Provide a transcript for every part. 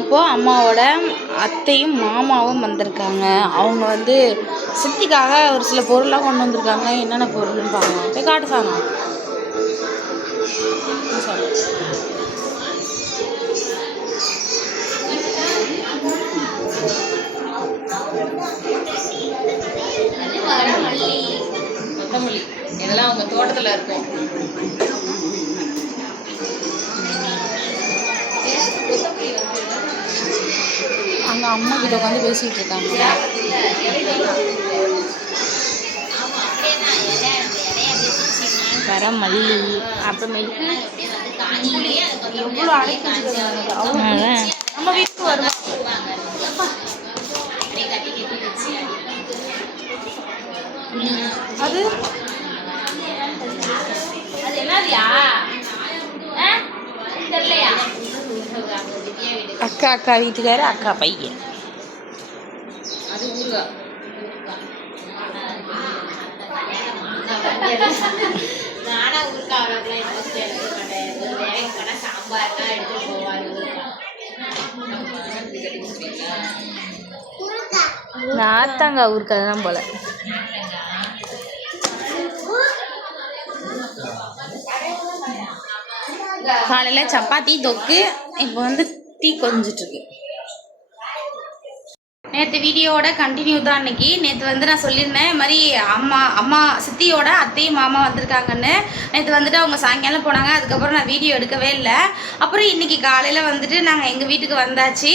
இப்போது அம்மாவோட அத்தையும் மாமாவும் வந்திருக்காங்க. அவங்க வந்து சித்திக்காக ஒரு சில பொருள்லாம் கொண்டு வந்திருக்காங்க. என்னென்ன பொருள்னு பார்க்கலாம் போய் காட்டு கொத்தமல்லி. இதெல்லாம் அவங்க தோட்டத்துல இருக்கும். அங்கே அம்மா கிட்ட உட்காந்து பேசிகிட்டு இருக்காங்க. வர மல்லி அப்புறமேட்டுக்கு எவ்வளோ அடைக்க அவங்க நம்ம வீட்டுக்கு வருவாங்க அது? அக்கா அக்கா வீட்டுக்காரு அக்கா பையன். நாத்தாங்க ஊருக்கு அதெல்லாம் போல. காலையில் சப்பாத்தி தொக்கு இப்போ வந்து டீ கொஞ்சிட்ருக்கு நேற்று வீடியோவோட கண்டினியூ தான் இன்னைக்கு. நேற்று வந்து நான் சொல்லியிருந்தேன் இது மாதிரி அம்மா அம்மா சித்தியோட அத்தையும் மாமா வந்திருக்காங்கன்னு. நேற்று வந்துட்டு அவங்க சாயங்காலம் போனாங்க அதுக்கப்புறம் நான் வீடியோ எடுக்கவே இல்லை. அப்புறம் இன்னைக்கு காலையில் வந்துட்டு நாங்கள் எங்கள் வீட்டுக்கு வந்தாச்சு.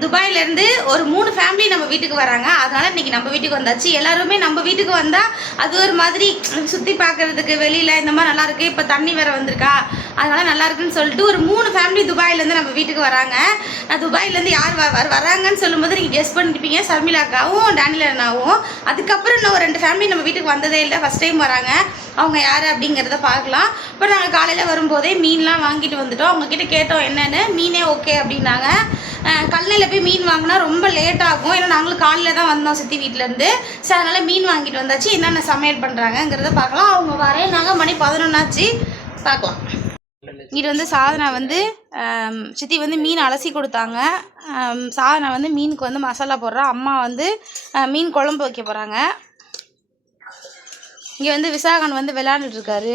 துபாயிலேருந்து ஒரு மூணு ஃபேமிலி நம்ம வீட்டுக்கு வராங்க. அதனால இன்னைக்கு நம்ம வீட்டுக்கு வந்தாச்சு. எல்லாருமே நம்ம வீட்டுக்கு வந்தால் அது ஒரு மாதிரி சுற்றி பார்க்கறதுக்கு வெளியில் இந்த மாதிரி நல்லா இருக்கு. இப்போ தண்ணி வேற வந்திருக்கா. அதனால நல்லா இருக்குன்னு சொல்லிட்டு ஒரு மூணு ஃபேமிலி துபாயிலேருந்து நம்ம வீட்டுக்கு வராங்க. நான் துபாயிலேருந்து யார் வ வர- வராங்கன்னு சொல்லும்போது நீங்கள் கெஸ் பண்ணிருப்பீங்க. சர்மிலாக்காவும் டேனியல் அண்ணாவும். அதுக்கப்புறம் இன்னும் ஒரு ரெண்டு ஃபேமிலி நம்ம வீட்டுக்கு வந்ததே இல்லை. ஃபஸ்ட் டைம் வராங்க. அவங்க யார் அப்படிங்கிறத பார்க்கலாம். அப்புறம் நாங்கள் காலையில் வரும்போதே மீன்லாம் வாங்கிட்டு வந்துட்டோம். அவங்கக்கிட்ட கேட்டோம் என்னென்னு? மீனே ஓகே அப்படின்னாங்க. கல்லையில் போய் மீன் வாங்கினா ரொம்ப லேட் ஆகும். ஏன்னா நாங்களும் காலையில் தான் வந்தோம் சித்தி வீட்டிலேருந்து ஸோ அதனால் மீன் வாங்கிட்டு வந்தாச்சு. என்னென்ன சமையல் பண்ணுறாங்கங்கிறத பார்க்கலாம். அவங்க வரையினாங்க மணி பதினொன்னாச்சு. பார்க்கலாம். இது வந்து சாதனை வந்து சித்தி வந்து மீன் அலசி கொடுத்தாங்க. சாதனை வந்து மீனுக்கு வந்து மசாலா போடுறா. அம்மா வந்து மீன் குழம்பு வைக்க போகிறாங்க இங்கே வந்து விசாகன் வந்து விளையாண்டுட்டு இருக்காரு.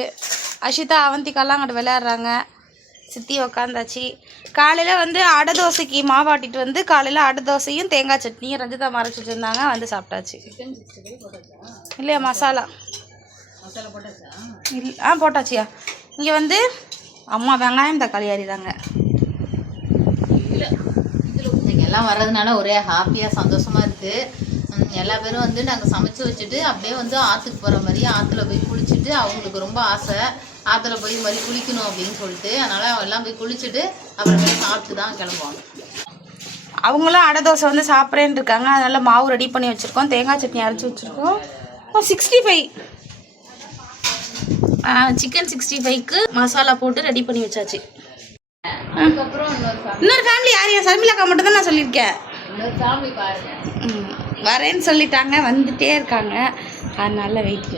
அஷிதா அவந்திகாலாம் அங்கிட்டு விளையாடுறாங்க. சித்தி உக்காந்தாச்சு. காலையில் வந்து அடை தோசைக்கு மாவாட்டிட்டு வந்து காலையில் அடை தோசையும் தேங்காய் சட்னியும் ரஞ்சிதா மறைச்சி வச்சுருந்தாங்க வந்து சாப்பிட்டாச்சு. இல்லையா மசாலா? இல் ஆ போட்டாச்சியா? இங்கே வந்து அம்மா வெங்காயம் தக்காளி அறிதாங்க இதில் எல்லாம் வர்றதுனால ஒரே ஹாப்பியாக சந்தோஷமாக இருக்குது எல்லா பேரும் வந்து நாங்கள் சமைச்சு வச்சுட்டு அப்படியே வந்து ஆற்றுக்கு போகிற மாதிரி ஆற்றுல போய் குளிச்சுட்டு அவங்களுக்கு ரொம்ப ஆசை. ஆற்றுல போய் இது மாதிரி குளிக்கணும் அப்படின்னு சொல்லிட்டு அதனால் எல்லாம் போய் குளிச்சுட்டு அப்புறமேல சாப்பிட்டு தான் கிளம்புவாங்க. அவங்களும் அடை தோசை வந்து சாப்பிட்றேன்னு இருக்காங்க. அதனால மாவு ரெடி பண்ணி வச்சுருக்கோம். தேங்காய் சட்னி அரைச்சி வச்சுருக்கோம். சிக்ஸ்டி ஃபைவ் சிக்கன் சிக்ஸ்டி ஃபைவ்க்கு மசாலா போட்டு ரெடி பண்ணி வச்சாச்சு. இன்னொரு ஃபேமிலி யார்? என் சர்மிலாக்கா மட்டும் தான் நான் சொல்லியிருக்கேன். வரேன்னு சொல்லிட்டாங்க. வந்துட்டே இருக்காங்க. அதனால வெயிட்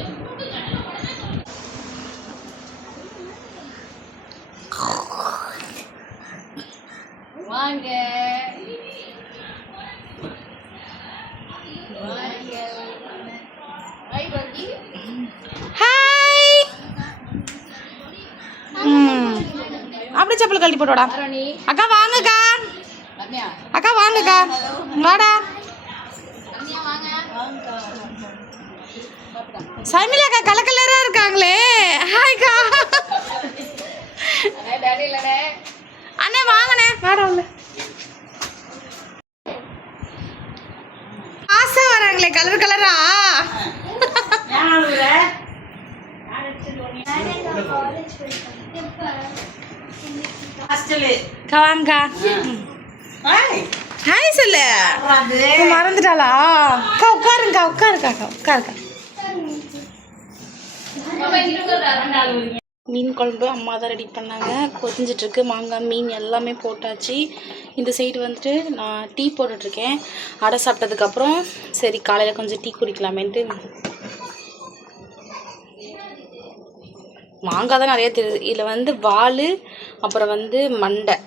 வாங்க. ஹாய் அப்படி செப்பல் கழட்டி போட்டுவாடா அக்கா வாங்கக்கா. அக்கா வாங்கக்கா. வாடா. சர்மிலாக்கா கலர் கலரா இருக்காங்களே. ஆசை வராங்களே கலர் கலரா வாங்கக்கா ஹாய் சொல்லு. மறந்துட்டாளா? அக்கா உட்காருங்கக்கா உட்காருக்கா அக்கா உட்காருக்கா மீன் குழம்பு அம்மா தான் ரெடி பண்ணாங்க. கொதிஞ்சிட்ருக்கு மாங்காய் மீன் எல்லாமே போட்டாச்சு. இந்த சைடு வந்துட்டு நான் டீ போட்டுட்ருக்கேன் அடை சாப்பிட்டதுக்கப்புறம் சரி காலையில் கொஞ்சம் டீ குடிக்கலாமேன்ட்டு. மாங்காய் தான் நிறைய தெரியுது. இதில் வந்து வால் அப்புறம் வந்து மண்டை.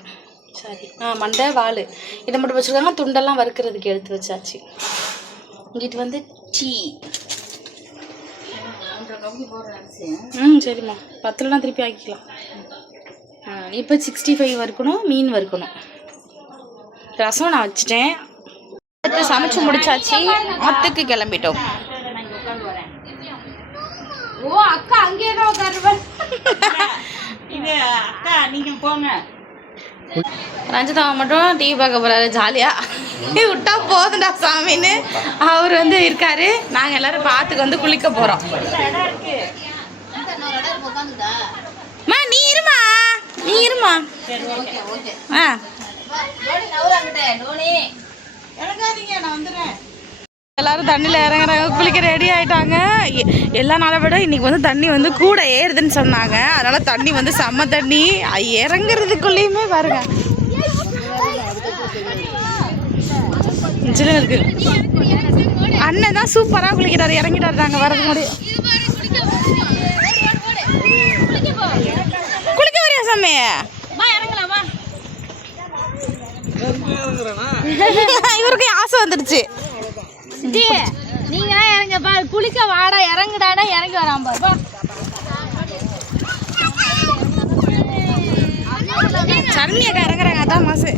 சாரி ஆ மண்டை வால். இதை மட்டும் வச்சுருக்காங்க. துண்டெல்லாம் வறுக்கிறதுக்கு எடுத்து வச்சாச்சு. இங்கிட்டு வந்து டீ ம் சரிம்மா. பத்துலலாம் திருப்பி ஆக்கிக்கலாம் இப்போ சிக்ஸ்டி ஃபைவ் வறுக்கணும் மீன் வறுக்கணும். ரசம் நான் வச்சுட்டேன். சமைச்சு முடிச்சாச்சு. மத்துக்கு கிளம்பிட்டோம். ஓ அக்கா அங்கேயே தான் உட்காருவேன் இது அக்கா நீங்க போங்க. ரஞ்சிதாவை மட்டும் டிவி பார்க்க போகிறாரு ஜாலியாக விட்டா போதும்டா சாமின்னு. அவர் வந்து இருக்காரு. நாங்கள் எல்லாரும் பார்த்துக்கு வந்து குளிக்க போகிறோம் மா நீ இருமா? நீ இருமா? ஆ. எல்லாரும் தண்ணியில் இறங்குறாங்க குளிக்க ரெடி ஆயிட்டாங்க. எ- எல்லா நாளை விட இன்னைக்கு வந்து தண்ணி வந்து கூட ஏறுதுன்னு சொன்னாங்க. அதனால தண்ணி வந்து செம்ம தண்ணி. இறங்குறதுக்குள்ளேயுமே பாருங்க. இருக்கு. அண்ணன் தான் சூப்பராக குளிக்கிறாரு இறங்கிட்டாரு நாங்கள் வரது முடியும் குளிக்க வரியா சாமி? இவருக்கு ஆசை வந்துடுச்சு. நீங்க இறங்க பா. குளிக்க வாடா இறங்குடாடா இறங்கி வராம பாரு பா. சரண்யாக்கா இறங்குறாங்க அதான் மாசு.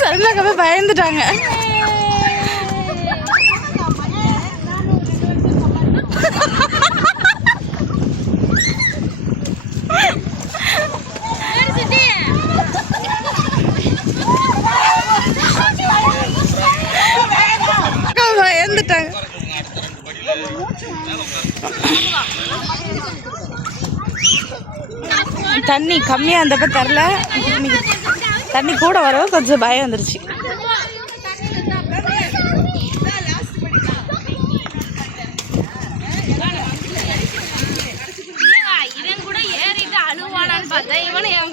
சரண்யாக்கா போய் பயந்துட்டாங்க. தண்ணி கம்மியாக இருந்தப்ப தரல. தண்ணி கூட வரவும் கொஞ்சம் பயம் வந்துருச்சு.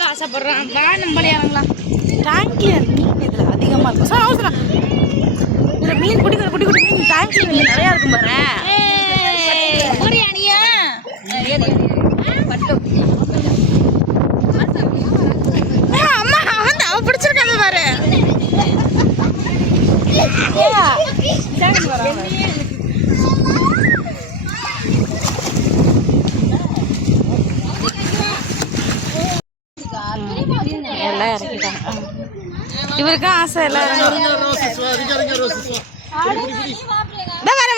ஆசைப்படுறான். வா நம்மளே இறங்கலாம். டேங்க்ல மீன் இதில் அதிகமாக இருக்கும். சார் அவசரம். இதில் மீன் குட்டி குட்டி குட்டி குட்டி மீன் டேங்க்ல மீன் நிறையா இருக்கும் பாரு ஒரு அணியா அம்மா அவன் அவ பிடிச்சிருக்காங்க பாரு எல்லாம் இறக்கிட்டாங்க இவருக்கும் ஆசை எல்லாம் இறங்கணும்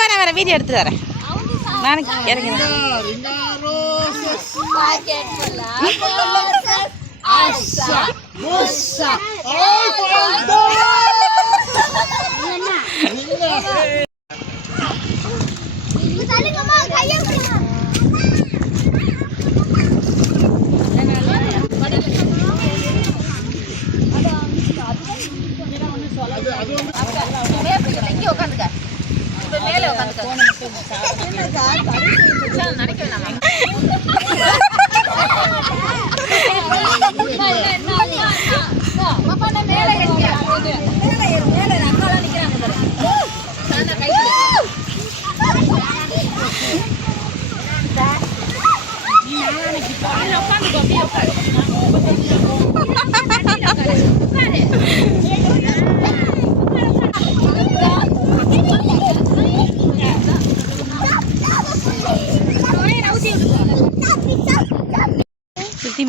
இதோ வரேன் வரேன் வரேன் வீடியோ எடுத்து வரேன் நானும் இறங்கிறேன் இங்கே உட்காந்துக்க இப்போ மேலே உட்காந்துக்க நினைக்க வேணாமா.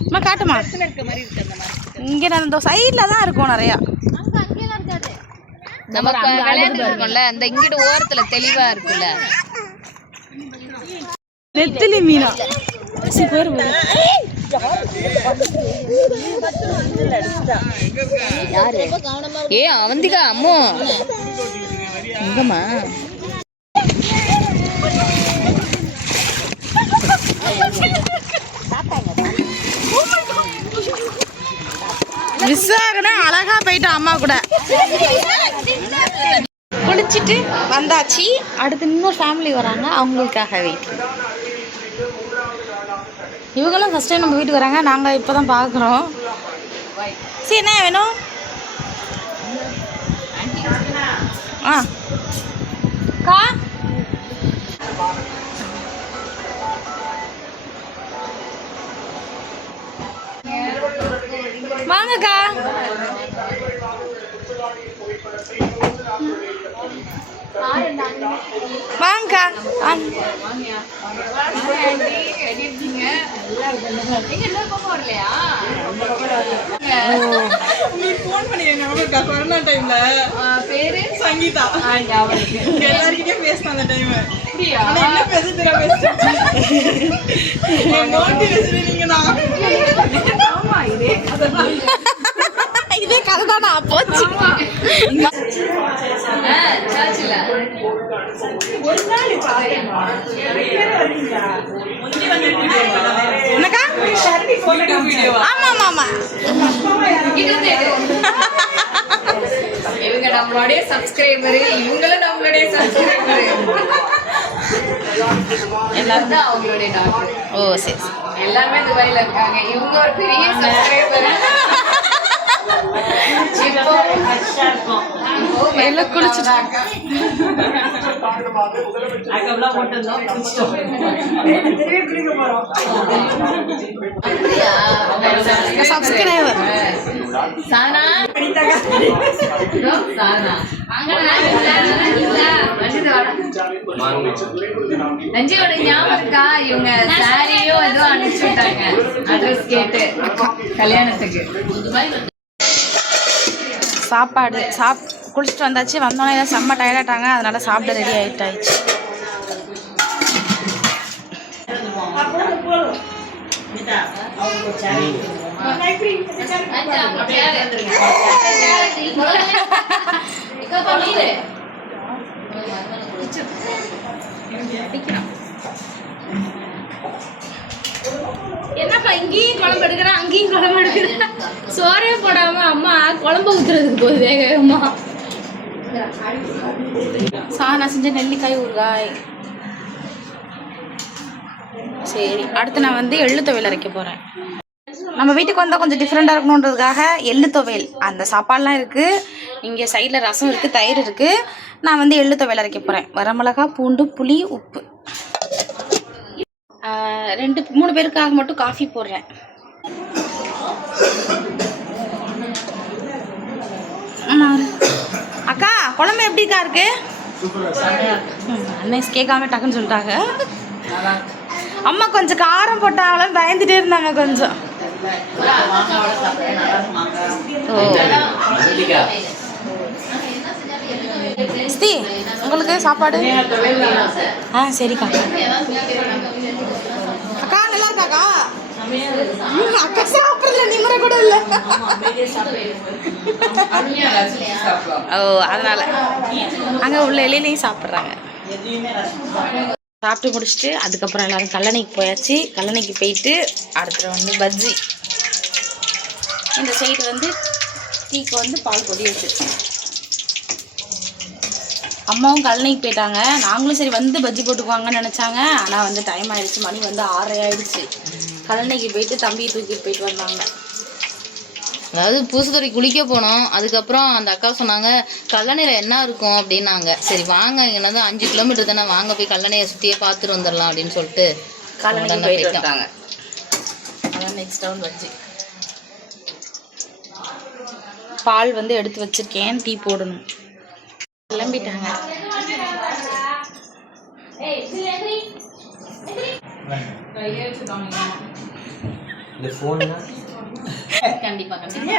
இந்த காட்டுமா இங்கே நான் இந்த சைடில் தான் இருக்கும் நிறையா. நம்ம விளையாண்டு இருக்கோம்ல அந்த இங்கிட்டு ஓரத்துல தெளிவா இருக்குல்ல நெத்திலி மீனா. பேரு. ஏ அவந்திகா அம்மோ. எங்கம்மா மிஸ் ஆகுனா அழகா போயிட்டோம் அம்மா கூட. குளிச்சுட்டு வந்தாச்சு. அடுத்து இன்னும் ஃபேமிலி வராங்க அவங்களுக்காக வெயிட் இவங்களும் ஃபஸ்ட் டைம் நம்ம வீட்டுக்கு வராங்க நாங்கள் இப்போ தான் பார்க்குறோம். சரி என்ன வேணும்? ஆ. கா வாங்கக்கா வாங்கக்கா வாங்க. நீ ஃபோன் பண்ணி ஞாபகம் இருக்கா? கொரோனா டைம்ல பேரு? சங்கீதா. இங்க எல்லார்கிட்டயும் பேசினேன் அந்த டைம் என்ன பேச தெரியாம நீங்க தான் ஆமா இதே இதே கதை தானா போச்சு. என்னக்கா? ஆமா ஆமா இவங்க நம்மளுடைய சப்ஸ்கிரைபர் இவங்களும் நம்மளுடைய சப்ஸ்கிரைபர் எல்லாரும் தான் அவங்களுடைய டாக்டர் ஓ சரி. எல்லாருமே துபாயில இருக்காங்க. இவங்க ஒரு பெரிய சப்ஸ்கிரைபர் எல்லாம் குளிச்சுட்டு சப்ஸ்கிரைபர் ஞாபகம் இருக்கா இவங்க சாரியும் ஏதோ அனுப்பிச்சு விட்டாங்க அட்ரஸ் கேட்டு கல்யாணத்துக்கு சாப்பாடு சாப் குளிச்சுட்டு வந்தாச்சு. வந்தோன்னே எல்லாம் செம்ம டயர்டாட்டாங்க அதனால் சாப்பிட ரெடி ஆகிட்டாச்சு என்னப்பா இங்கேயும் குழம்பு எடுக்கிறேன் அங்கேயும் குழம்பு எடுக்கிறேன் சோறே போடாம அம்மா குழம்பு ஊத்துறதுக்கு போகுது வேக வேகமா. சாணா செஞ்ச நெல்லிக்காய் ஊறுகாய். சரி அடுத்து நான் வந்து எள்ளு துவையல் அரைக்க போகிறேன் நம்ம வீட்டுக்கு வந்தால் கொஞ்சம் டிஃப்ரெண்ட்டாக இருக்கணுன்றதுக்காக எள்ளு துவையல். அந்த சாப்பாடுலாம் இருக்குது இங்கே சைடில் ரசம் இருக்குது தயிர் இருக்குது நான் வந்து எள்ளு துவையல் அரைக்க போகிறேன் வரமிளகா பூண்டு புளி உப்பு. ரெண்டு மூணு பேருக்காக மட்டும் காஃபி போடுறேன். அக்கா குழம்பு எப்படிக்கா இருக்கு? அண்ணன் கேட்காம டக்குன்னு சொல்லிட்டாங்க. அம்மா கொஞ்சம் காரம் போட்டாலும் பயந்துட்டே இருந்தாங்க கொஞ்சம். உங்களுக்கு சாப்பாடு? ஆ சரிக்கா. நல்லா இருக்காக்கா அக்கா சாப்பிடல நிம்மற கூட இல்ல. ஓ அதனால. அங்க உள்ள இலையிலையும் சாப்பிட்றாங்க. சாப்பிட்டு முடிச்சுட்டு அதுக்கப்புறம் எல்லாரும் கல்லணைக்கு போயாச்சு. கல்லணைக்கு போயிட்டு அடுத்து வந்து பஜ்ஜி. இந்த சைடு வந்து டீக்கு வந்து பால் கொதி வச்சிருக்கேன் அம்மாவும் கல்லணைக்கு போயிட்டாங்க. நாங்களும் சரி வந்து பஜ்ஜி போட்டுக்குவாங்கன்னு நினச்சாங்க. ஆனால் வந்து டைம் ஆயிடுச்சு. மணி வந்து ஆறரை ஆயிடுச்சு. கல்லணைக்கு போயிட்டு தம்பியை தூக்கிட்டு போயிட்டு வந்தாங்க. அதாவது பூசுத்துறை குளிக்க போனோம். அதுக்கப்புறம் அந்த அக்கா சொன்னாங்க கல்லணையில் என்ன இருக்கும்? அப்படின்னாங்க. சரி வாங்க. இங்கே அஞ்சு கிலோமீட்டர் தானே. வாங்க போய் கல்லணையை சுற்றியே பார்த்துட்டு வந்துடலாம் அப்படின்னு சொல்லிட்டு கல்லணைக்கு உடனே போயிட்டு போயிட்டோம். வந்தாங்க அதான் நெக்ஸ்ட் டவுன் பஜ்ஜி. பால் வந்து எடுத்து வச்சிருக்கேன். டீ போடணும். கிளம்பிட்டாங்க. கண்டிப்பா கண்டிப்பா.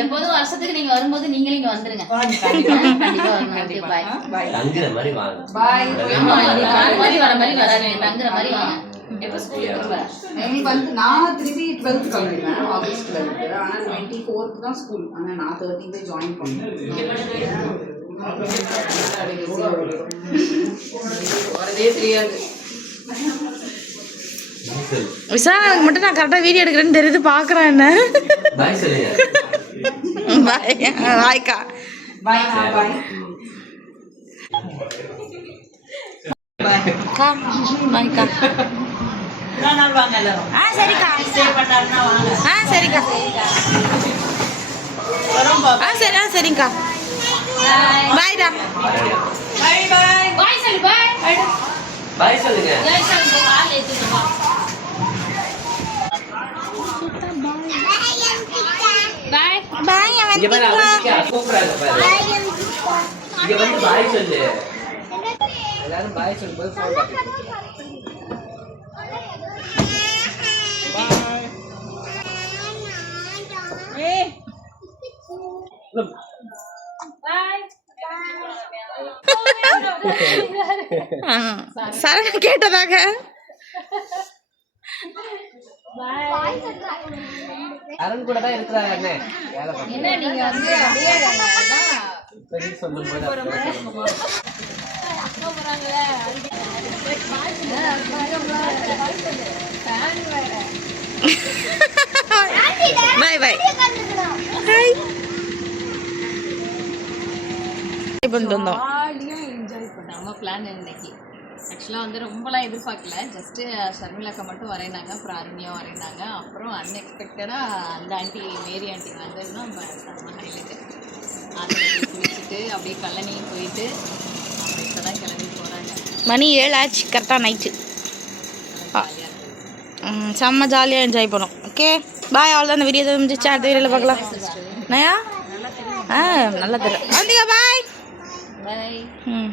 எப்போதும் வருஷத்துக்கு நீங்க வரும்போது நீங்களும் இங்க வந்துருங்க. தங்குற மாதிரி வாங்க. வர மாதிரி வர மாதிரி வராதீங்க தங்குற மாதிரி வாங்க. எனக்கு வந்து நான் திருப்பி டுவெல்த் கிளம்பிடுவேன் ஆகஸ்ட் டுவெல்த்து ஆனால் டுவெண்ட்டி ஃபோர்த் தான் ஸ்கூல் ஆனால் நான் தேர்ட்டின் போய் ஜாயின் பண்ணேன். வரதே தெரியாது. விசாரணைக்கு மட்டும் நான் கரெக்டாக வீடியோ எடுக்கிறேன்னு தெரியுது பார்க்குறேன் என்ன. பாய் பாய்க்கா. வாங்க எல்லாரும் ஆ சரிக்கா. ஆ சரிக்கா. ஆ சரி ஆ சரிங்கக்கா. பாய்டா பை பாய் பாய் சொல்லு பாய் பாய் சொல்லுங்க பாய் சொல்லு கால் ஏத்துங்க வா பாய் பாய் இங்க பாரு அவனுக்கு கூப்பிடாத பாரு இங்க வந்து பாய் சொல்லு எல்லாரும் பாய் சொல்லும்போது போன் ஏய் சரண கேட்டதாக? அருண் கூட தான் இருக்கிறாரு அண்ணே. வேலை பார்க்க என்ன நீங்க வந்து அப்படியே அதான் இப்போதைக்கு சொல்லும்போது அப்படியே சொல்லும்போது. பாய் பாய். ஹாய் பண்ணிட்டு வந்தோம் நம்ம பிளான் இன்னைக்கு. ஆக்சுவலாக வந்து ரொம்பலாம் எதிர்பார்க்கல. ஜஸ்ட்டு ஷர்மிளாக்கா மட்டும் வரையினாங்க அப்புறம் அருண்யா வரையினாங்க. அப்புறம் அன்எக்ஸ்பெக்டடாக அந்த ஆண்டி மேரி ஆண்டி வந்ததுன்னா செம்ம ஹைலைட்டு போய் குளிச்சுட்டு அப்படியே கல்லணையும் போயிட்டு அப்புறம் இப்போ தான் கிளம்பி போகிறாங்க மணி ஏழு ஆச்சு கரெக்டாக நைட்டு செம்ம ஜாலியாக என்ஜாய் பண்ணோம். ஓகே பாய் அவ்வளோதான் இந்த வீடியோ தெரிஞ்சிச்சு அடுத்த வீடியோவில் பார்க்கலாம். நயா ஆ நல்லா தெரியும். பாய் பாய் ம்.